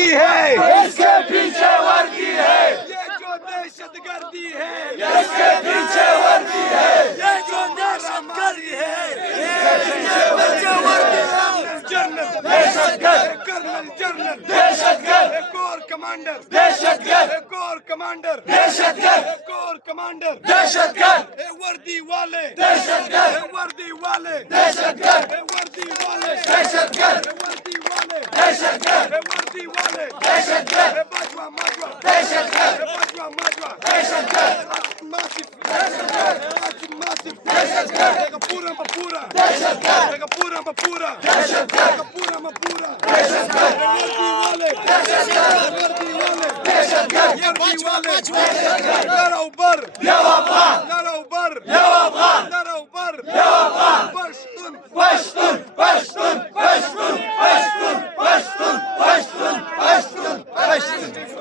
है, इसके पीछे वर्दी है, ये जो दहशतगर्दी है, इसके पीछे वर्दी है, ये जो दहशतगर्दी है, इसके पीछे वर्दी है, जनरल दहशतगर्द, कर्नल जनरल दहशतगर्द, कोर कमांडर दहशतगर्द, कोर कमांडर दहशतगर्द, कोर कमांडर दहशतगर्द, वर्दी वाले दहशतगर्द, वर्दी वाले दहशतगर्द, वर्दी वाले दहशतगर्द, वर्दी वाले दहशतगर्द, वर्दी वाले दहशतगर्द, बाजवा माजवा दहशतगर्द, बाजवा माजवा दहशतगर्द, मासिफ मासिफ दहशतगर्द, पूरा पूरा दहशतगर्द, पूरा पूरा दहशतगर्द, पूरा दहशतगर्द, वर्दी वाले दहशतगर्द, वर्दी वाले दहशतगर्द, वर्दी वाले नारा बर Ya Afgan, नारा बर Ya Afgan, नारा बर Ya Afgan, Pashtun Pashtun, Pashtun, Pashtun, Pashtun, Pashtun, Pashtun, Pashtun, Pashtun.